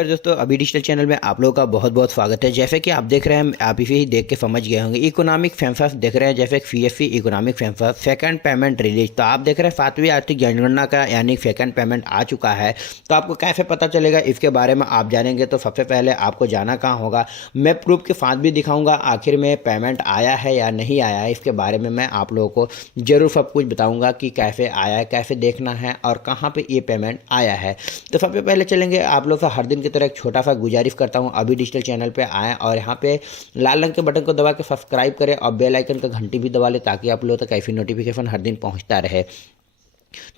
नमस्कार दोस्तों, अभी डिजिटल चैनल में आप लोगों का बहुत बहुत स्वागत है। जैसे कि आप देख रहे हैं, आप इसे ही देख के समझ गए होंगे, इकोनॉमिक सेंसस देख रहे हैं। जैसे PSC economic census second payment release, तो आप देख रहे हैं 7वीं आर्थिक जनगणना का यानी सेकंड पेमेंट आ चुका है। तो आपको कैसे पता चलेगा, इसके बारे में आप जानेंगे। तो सबसे पहले आपको जाना कहाँ होगा, मैं प्रूफ के साथ भी दिखाऊंगा आखिर में पेमेंट आया है या नहीं आया है। इसके बारे में मैं आप लोगों को जरूर सब कुछ बताऊँगा कि कैसे आया है, कैसे देखना है और कहाँ पर ये पेमेंट आया है। तो सबसे पहले चलेंगे, आप लोग हर दिन की तरह एक छोटा सा गुजारिश करता हूं, अभी डिजिटल चैनल पे आएँ और यहां पे लाल रंग के बटन को दबा के सब्सक्राइब करें और बेल आइकन का घंटी भी दबा लें ताकि आप लोगों तक ऐसी नोटिफिकेशन हर दिन पहुंचता रहे।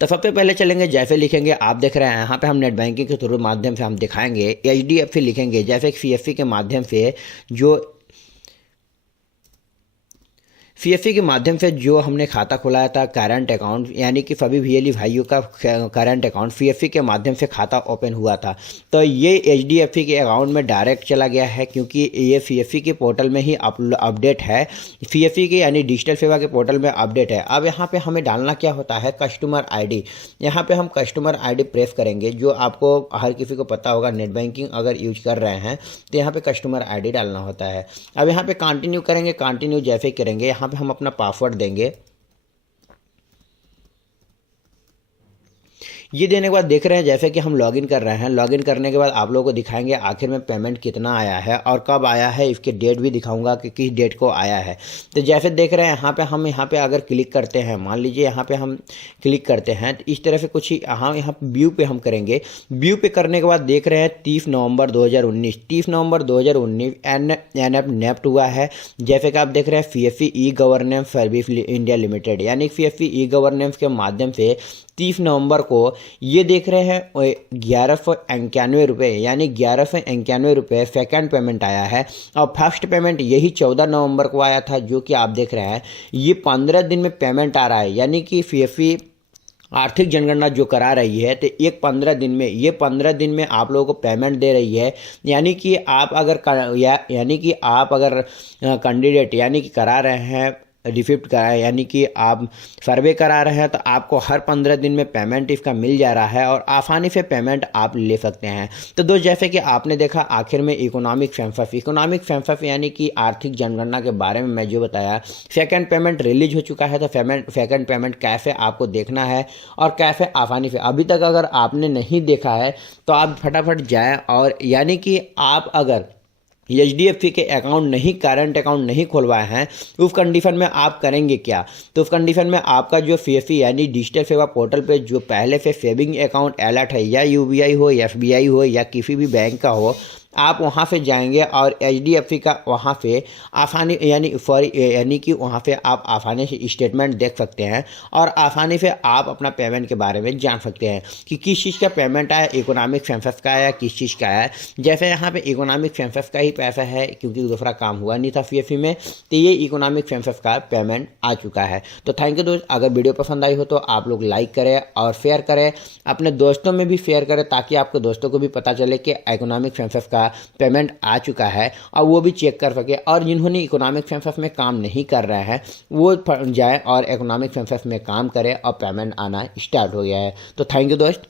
तो सबसे पहले चलेंगे, जैसे लिखेंगे आप देख रहे हैं यहाँ पे हम नेट बैंकिंग के थ्रू माध्यम से हम दिखाएंगे। एचडीएफसी लिखेंगे, जैसे सीएफसी के माध्यम से जो सीएफसी के माध्यम से जो हमने खाता खुलाया था करंट अकाउंट, यानी कि सभी वीएलई भाइयों का करंट अकाउंट सीएफसी के माध्यम से खाता ओपन हुआ था। तो ये एचडीएफसी के अकाउंट में डायरेक्ट चला गया है, क्योंकि ये सीएफसी के पोर्टल में ही अपडेट है। सीएफसी के यानी डिजिटल सेवा के पोर्टल में अपडेट है। अब यहाँ पे हमें डालना क्या होता है, कस्टमर आईडी। यहाँ पे हम कस्टमर आईडी प्रेस करेंगे, जो आपको हर किसी को पता होगा, नेट बैंकिंग अगर यूज कर रहे हैं तो यहाँ पे कस्टमर आईडी डालना होता है। अब यहाँ पे कंटिन्यू करेंगे, कंटिन्यू जैसे करेंगे यहाँ हम अपना पासवर्ड देंगे। ये देने के बाद देख रहे हैं जैसे कि हम लॉगिन कर रहे हैं। लॉगिन करने के बाद आप लोगों को दिखाएंगे आखिर में पेमेंट कितना आया है और कब आया है, इसके डेट भी दिखाऊंगा कि किस डेट को आया है। तो जैसे देख रहे हैं यहाँ पे अगर क्लिक करते हैं, मान लीजिए यहाँ पे हम क्लिक करते हैं तो इस तरह से कुछ यहाँ व्यू पे हम करेंगे। व्यू पे करने के बाद देख रहे हैं 30 नवंबर 2019 एनएफ नेफ्ट हुआ है। जैसे कि आप देख रहे हैं CFC e governance service India limited, यानी सीएफसी ई गवर्नेंस के माध्यम से 30 नवंबर को ये देख रहे हैं 1191 रुपये, यानी 1191 रुपये सेकेंड पेमेंट आया है। और फर्स्ट पेमेंट यही 14 नवंबर को आया था, जो कि आप देख रहे हैं ये 15 दिन में पेमेंट आ रहा है। यानी कि सीएफसी आर्थिक जनगणना जो करा रही है तो 15 दिन में, ये 15 दिन में आप लोगों को पेमेंट दे रही है। यानी कि आप अगर कैंडिडेट यानी कि करा रहे हैं रिसिप्ट कराए, यानी कि आप सर्वे करा रहे हैं, तो आपको हर 15 दिन में पेमेंट इसका मिल जा रहा है और आसानी से पेमेंट आप ले सकते हैं। तो दोस्त, जैसे कि आपने देखा आखिर में इकोनॉमिक सेंसस यानी कि आर्थिक जनगणना के बारे में मैं जो बताया, सेकंड पेमेंट रिलीज हो चुका है। तो सेकंड पेमेंट कैसे आपको देखना है और कैसे आसानी से, अभी तक अगर आपने नहीं देखा है तो आप फटाफट जाएँ। और यानी कि आप अगर एचडीएफसी के अकाउंट नहीं, करंट अकाउंट नहीं खुलवाए हैं, उस कंडीशन में आप करेंगे क्या। तो उस कंडीशन में आपका जो सीएफसी यानी डिजिटल सेवा पोर्टल पे जो पहले से सेविंग अकाउंट अलर्ट है, या यूबीआई हो, एसबीआई हो या किसी भी बैंक का हो, आप वहाँ से जाएंगे और एचडीएफसी का वहाँ से आसानी यानी कि वहाँ से आप आसानी से स्टेटमेंट देख सकते हैं और आसानी से आप अपना पेमेंट के बारे में जान सकते हैं कि किस चीज़ का पेमेंट आया, इकोनॉमिक सेंसस का आया, किस चीज़ का आया। जैसे यहाँ पे इकोनॉमिक सेंसस का ही पैसा है, क्योंकि दूसरा काम हुआ नहीं था सीएफसी में, तो ये इकोनॉमिक सेंसस का पेमेंट आ चुका है। तो थैंक यू दोस्त, अगर वीडियो पसंद आई हो तो आप लोग लाइक करें और शेयर करें, अपने दोस्तों में भी शेयर करें ताकि आपके दोस्तों को भी पता चले कि इकोनॉमिक सेंसस का पेमेंट आ चुका है और वो भी चेक कर सके। और जिन्होंने इकोनॉमिक सेंसस में काम नहीं कर रहे हैं वो जाए और इकोनॉमिक सेंसस में काम करें और पेमेंट आना स्टार्ट हो गया है। तो थैंक यू दोस्त।